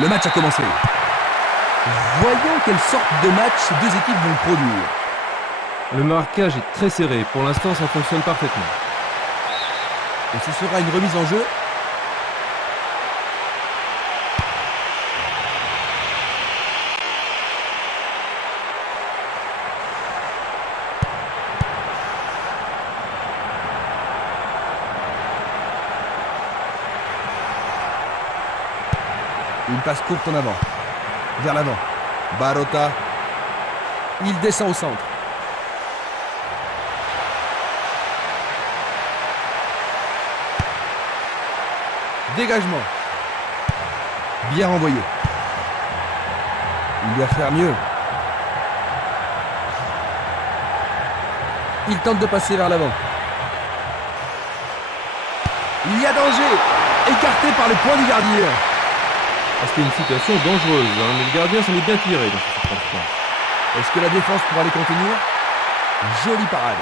Le match a commencé. Voyons quelle sorte de match ces deux équipes vont produire. Le marquage est très serré. Pour l'instant, ça fonctionne parfaitement. Et ce sera une remise en jeu. Une passe courte en avant. Vers l'avant. Barota. Il descend au centre. Dégagement. Bien renvoyé. Il doit faire mieux. Il tente de passer vers l'avant. Il y a danger. Écarté par le point du gardien. C'était une situation dangereuse, mais le gardien s'en est bien tiré dans cette circonstance. Est-ce que la défense pourra les contenir? Jolie parade.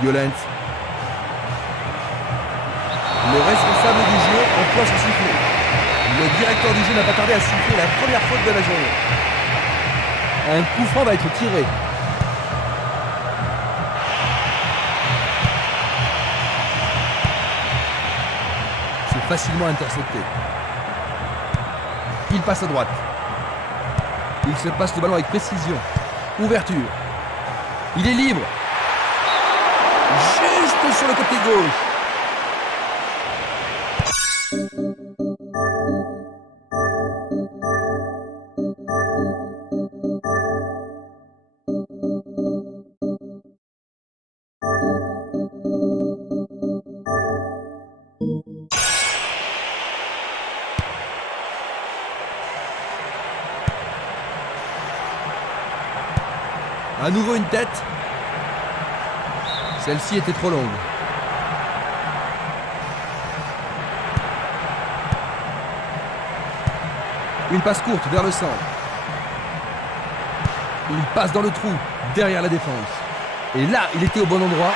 Violence. Le responsable du jeu emploie son sifflet. Le directeur du jeu n'a pas tardé à siffler la première faute de la journée. Un coup franc va être tiré. C'est facilement intercepté. Il passe à droite. Il se passe le ballon avec précision. Ouverture. Il est libre. Juste sur le côté gauche. À nouveau une tête. Celle-ci était trop longue. Une passe courte vers le centre. Il passe dans le trou, derrière la défense. Et là, il était au bon endroit.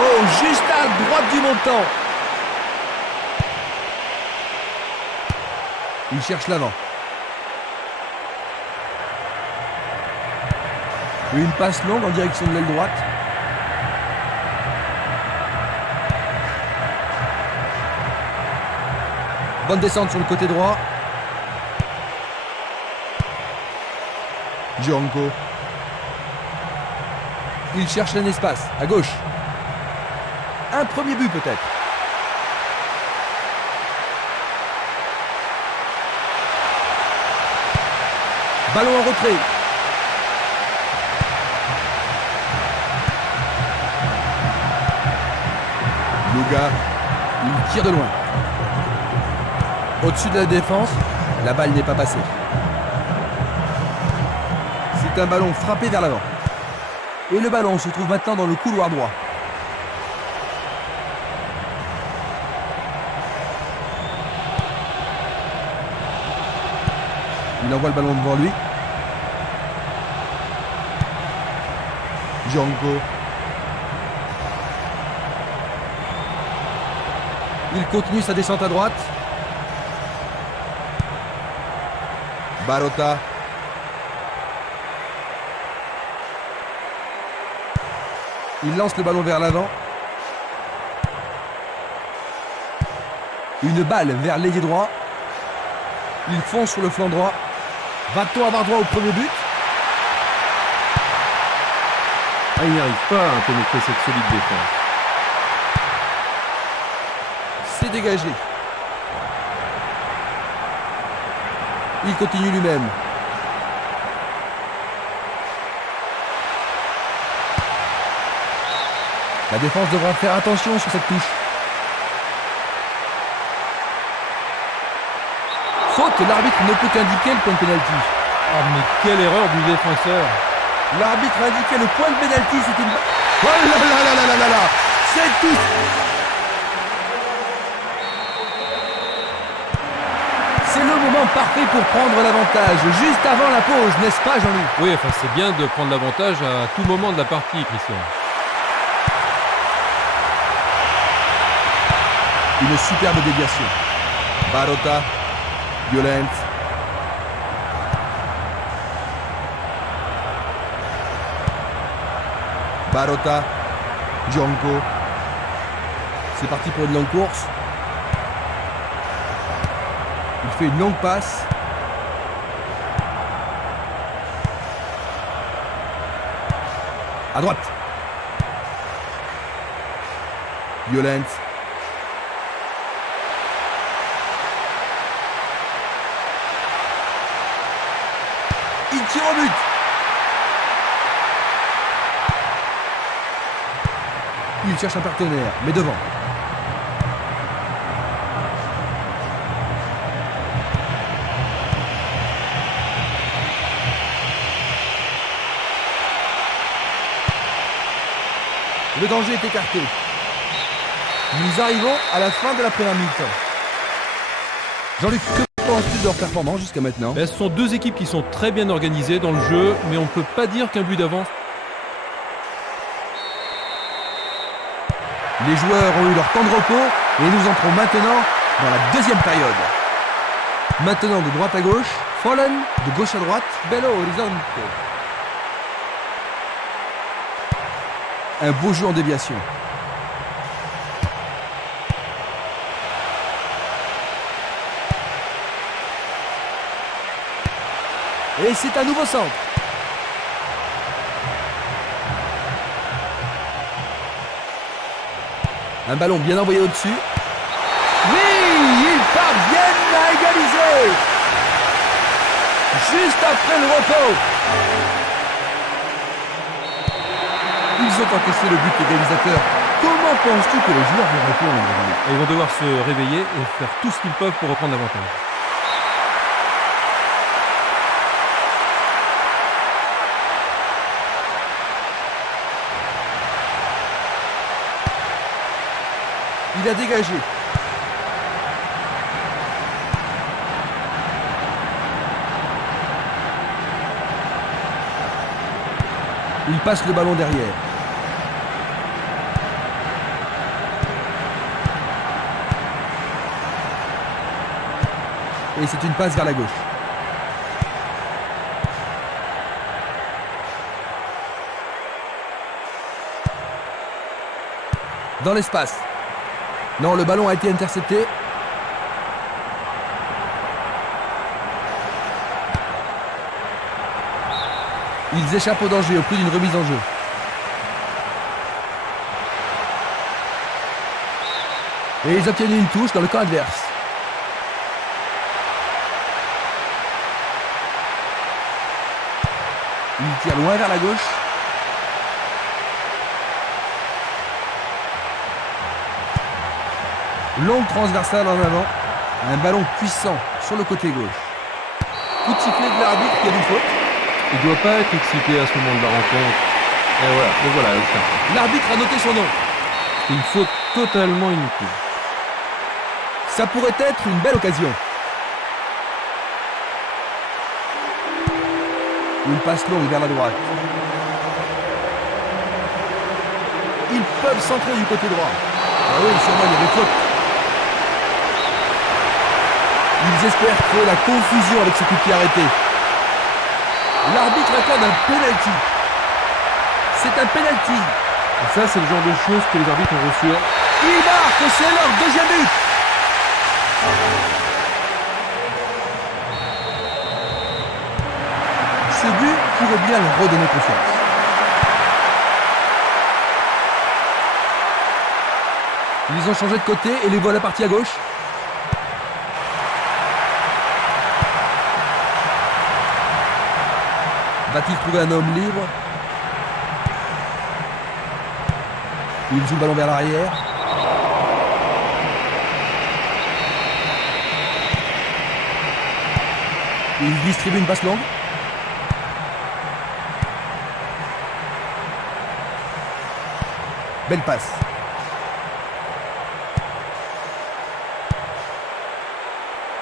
Oh, juste à droite du montant. Il cherche l'avant. Une passe longue en direction de l'aile droite. Bonne descente sur le côté droit. Django. Il cherche un espace, à gauche. Un premier but peut-être. Ballon en retrait. Luga, il tire de loin. Au-dessus de la défense, la balle n'est pas passée. C'est un ballon frappé vers l'avant. Et le ballon se trouve maintenant dans le couloir droit. Il envoie le ballon devant lui. Django. Il continue sa descente à droite. Barota. Il lance le ballon vers l'avant. Une balle vers l'ailier droit. Il fonce sur le flanc droit. Va-t-on avoir droit au premier but? Il n'y arrive pas à pénétrer cette solide défense. C'est dégagé. Il continue lui-même. La défense devra faire attention sur cette touche. Faute, l'arbitre ne peut qu'indiquer le point de pénalty. Ah, mais quelle erreur du défenseur! L'arbitre a indiqué le point de pénalty, c'est une... Oh là là là là là là là! C'est tout! C'est le moment moment parfait pour prendre l'avantage, juste avant la pause, n'est-ce pas Jean-Luc? Oui, enfin c'est bien de prendre l'avantage à tout moment de la partie, Christian. Une superbe déviation. Barota, Violent. Barota, Django. C'est parti pour une longue course. Il fait une longue passe. À droite. Violent. Il tire au but. Il cherche un partenaire, mais devant. Le danger est écarté. Nous arrivons à la fin de la première mi-temps. Jean-Luc, que penses-tu de leur performance jusqu'à maintenant? Ce sont deux équipes qui sont très bien organisées dans le jeu, mais on ne peut pas dire qu'un but d'avance. Les joueurs ont eu leur temps de repos et nous entrons maintenant dans la deuxième période. Maintenant de droite à gauche, Fallen, de gauche à droite, Belo Horizonte. Un beau jeu en déviation. Et c'est un nouveau centre. Un ballon bien envoyé au-dessus. Oui, ils parviennent à égaliser. Juste après le repos. Ils ont encaissé le but égalisateur. Comment penses-tu que les joueurs vont répondre? Ils vont devoir se réveiller et faire tout ce qu'ils peuvent pour reprendre l'avantage. Il a dégagé. Il passe le ballon derrière. Et c'est une passe vers la gauche. Dans l'espace. Non, le ballon a été intercepté. Ils échappent au danger au prix d'une remise en jeu. Et ils obtiennent une touche dans le camp adverse. Il tire loin vers la gauche. Longue transversale en avant. Un ballon puissant sur le côté gauche. Coup de sifflet de l'arbitre qui a une faute. Il ne doit pas être excité à ce moment de la rencontre. Et voilà, l'arbitre a noté son nom. C'est une faute totalement inutile. Ça pourrait être une belle occasion. Une passe longue vers la droite. Ils peuvent centrer du côté droit. Ah oui, sûrement il y a des fautes. Ils espèrent créer la confusion avec ce coup de pied arrêté. L'arbitre accorde un penalty. C'est un penalty. Et ça, c'est le genre de choses que les arbitres ont reçues. Ils marquent, c'est leur deuxième but. Ce but pourrait bien leur redonner confiance. Ils ont changé de côté et les voilà partis à gauche. Va-t-il trouver un homme libre? Il joue le ballon vers l'arrière. Il distribue une passe longue. Belle passe.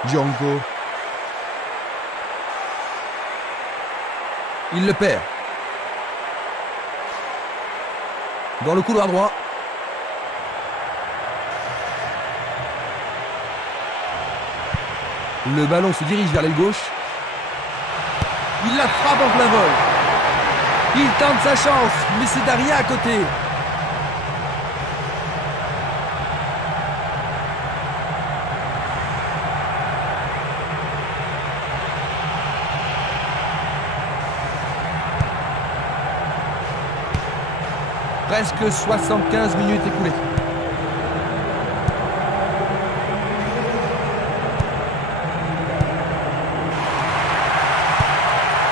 Django. Il le perd. Dans le couloir droit. Le ballon se dirige vers l'aile gauche. Il la frappe en plein vol. Il tente sa chance, mais c'est Daria à côté. Presque 75 minutes écoulées.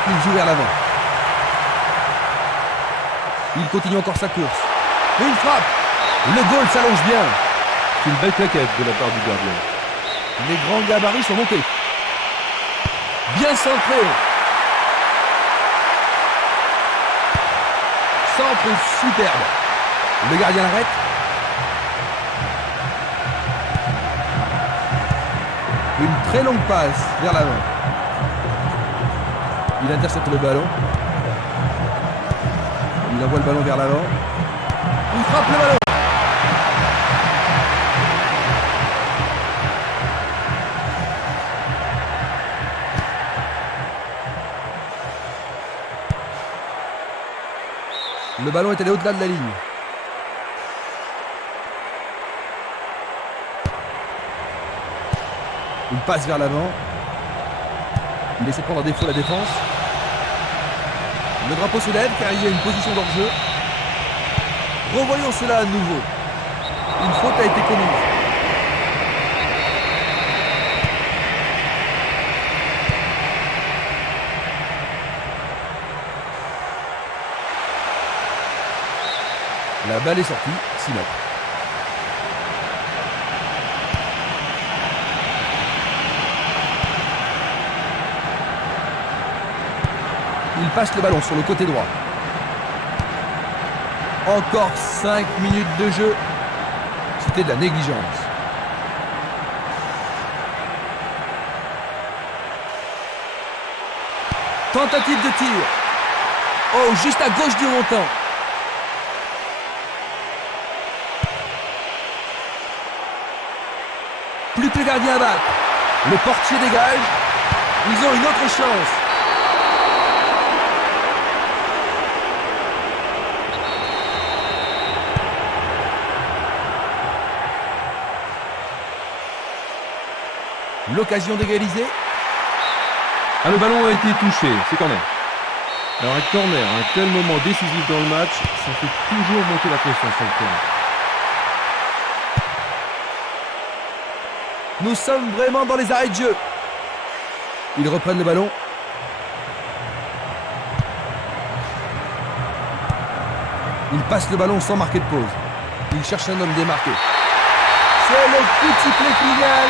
Il joue vers l'avant. Il continue encore sa course. Une frappe. Le goal s'allonge bien. C'est une belle claquette de la part du gardien. Les grands gabarits sont montés. Bien centré. Centre superbe. Le gardien l'arrête. Une très longue passe vers l'avant. Il intercepte le ballon. Il envoie le ballon vers l'avant. Il frappe le ballon. Le ballon est allé au-delà de la ligne. Il passe vers l'avant. Il essaie de prendre en défaut la défense. Le drapeau se lève car il y a une position d'hors-jeu. Revoyons cela à nouveau. Une faute a été commise. La balle est sortie, 6 mètres. Il passe le ballon sur le côté droit. Encore 5 minutes de jeu. C'était de la négligence. Tentative de tir. Oh, juste à gauche du montant. Plus que le gardien à battre. Le portier dégage. Ils ont une autre chance. L'occasion d'égaliser. Ah, le ballon a été touché, c'est corner. Alors un corner, à un tel moment décisif dans le match, ça fait toujours monter la pression sur le terrain. Nous sommes vraiment dans les arrêts de jeu. Ils reprennent le ballon. Ils passent le ballon sans marquer de pause. Ils cherchent un homme démarqué. C'est le coup de sifflet final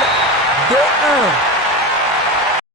de 1.